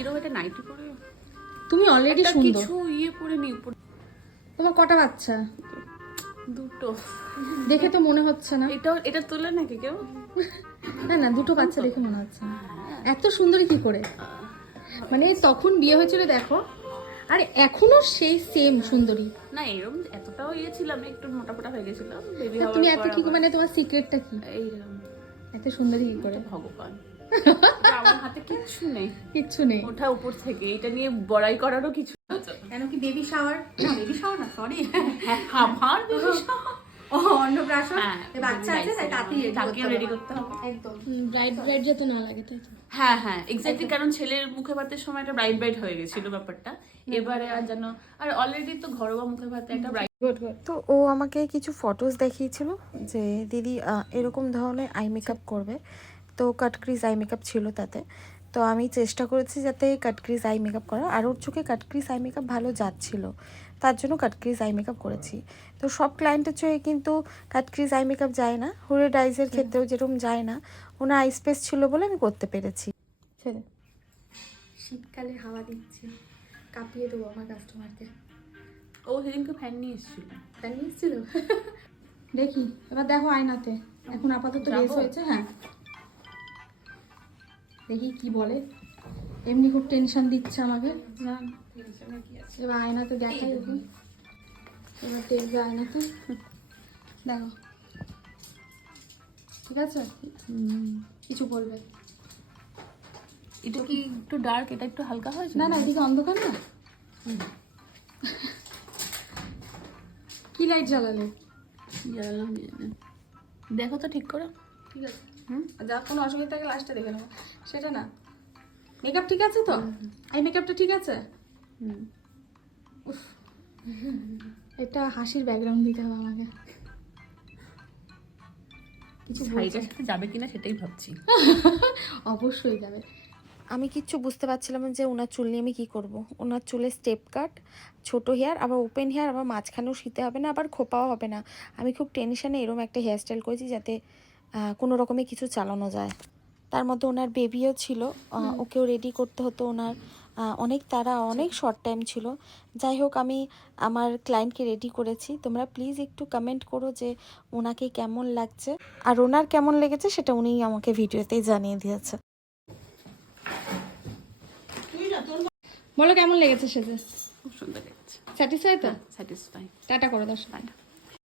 এরকম একটা নাইটি পরে? তুমি অলরেডি সুন্দর। কিছু ইয়ে পরে নি উপর। তোমার কটা বাচ্চা? দুটো। দেখে তো মনে হচ্ছে না। এটাও এটা তোলে নাকি কেউ? না না দুটো বাচ্চা দেখে মনে হচ্ছে না। এত সুন্দরী কি করে? মানে তখন বিয়ে হয়েছিল দেখো। আর এখনও সেই সেম সুন্দরী। না এরকম এতটাও ইয়ে ছিলাম একটু মোটা ফোটা হয়ে গেছিলাম বেবি তুমি এত কি মানে তোমার সিক্রেটটা কি? এইরকম। এত সুন্দরী কি করে? ভগবান। কিচ্ছু নেই। কিচ্ছু নেই। ওঠা উপর থেকে। এটা নিয়ে বড়াই করারও কিছু কেন কি বেবি শাওয়ার না বেবি শাওয়ার না সরি হ্যাঁ আমার baby shower। ও অন্নপ্রাশন? হ্যাঁ, এ বাচ্চা আছে তাই তাতেই তাকেও রেডি করতে হবে। একদম। ব্রাইট ব্রাইট যাতে না লাগে তাই হ্যাঁ হ্যাঁ এক্স্যাক্টলি কারণ ছেলের মুখে ভাতের সময় একটা ব্রাইট ব্রাইট হয়ে গেছিল ব্যাপারটা। এবারে আর যেন আর অলরেডি তো ঘরোয়া মুখে ভাতে একটা তো ও আমাকে কিছু ফটোস দেখিয়েছিল যে দিদি এরকম ধরনের আই মেকআপ করবে। তো কাটক্রিজ আই মেকআপ ছিল তাতে। তো আমি চেষ্টা করেছি যাতে কাটক্রিজ আই মেকআপ করা আর ওর চোখে কাটক্রিজ আই মেকআপ ভালো যাচ্ছিল। তার জন্য কাটক্রিজ আই মেকআপ করেছি। তো সব ক্লায়েন্টের চোখে কিন্তু কাটক্রিজ আই মেকআপ যায় না। হুরে ডাইজের ক্ষেত্রেও যেরকম যায় না। ওনার আই স্পেস ছিল বলে আমি করতে পেরেছি। শীতকালে হাওয়া দিচ্ছে। কাঁপিয়ে দেবো আমার কাস্টমারকে ও সেদিনকে ফ্যান নিয়ে এসেছিল। ফ্যান নিয়েছিল দেখি। এবার দেখো আয়নাতে। এখন আপাতত বেশ হয়েছে হ্যাঁ। দেখি কি বলে। এমনি খুব টেনশন দিচ্ছে আমাকে। না এবার আয়নাতে দেখাই দেখি এবার দেখবে আয়নাতে। দেখো। ঠিক আছে? কিছু বলবে। এটা কি একটু ডার্ক এটা একটু হালকা হয়েছে না না এদিকে অন্ধকার না? কি লাইট জ্বালালে? জ্বালালাম। দেখো তো ঠিক করে। ঠিক আছে। যা কোনো অসুবিধা থাকে লাস্টে দেখে নেব। সেটা না। মেকআপ ঠিক আছে তো? আই মেকআপটা ঠিক আছে? হুম। এটা হাসির ব্যাকগ্রাউন্ড দিতে হবে আমাকে। কিছু? শাড়িটার সাথে যাবে কিনা সেটাই ভাবছি। অবশ্যই যাবে। আমি কিচ্ছু বুঝতে পারছিলাম যে ওনার চুল নিয়ে আমি কী করব। ওনার চুলে স্টেপ কাট ছোট হেয়ার আবার ওপেন হেয়ার আবার মাঝখানেও শীতে হবে না আবার খোপাও হবে না। আমি খুব টেনশনে এরম একটা হেয়ারস্টাইল করেছি যাতে কোনো রকমে কিছু চালানো যায়। তার মধ্যে ওনার বেবিও ছিল। ওকেও রেডি করতে হতো ওনার। অনেক তারা অনেক শর্ট টাইম ছিল। যাই হোক আমি আমার ক্লায়েন্টকে রেডি করেছি। তোমরা প্লিজ একটু কমেন্ট করো যে ওনাকে কেমন লাগছে। আর ওনার কেমন লেগেছে সেটা উনি আমাকে ভিডিওতেই জানিয়ে দিয়েছে। বলো কেমন লেগেছে সেজে? খুব সুন্দর লাগছে। স্যাটিসফাই তো? স্যাটিসফাই টাটা করে দশ টাটা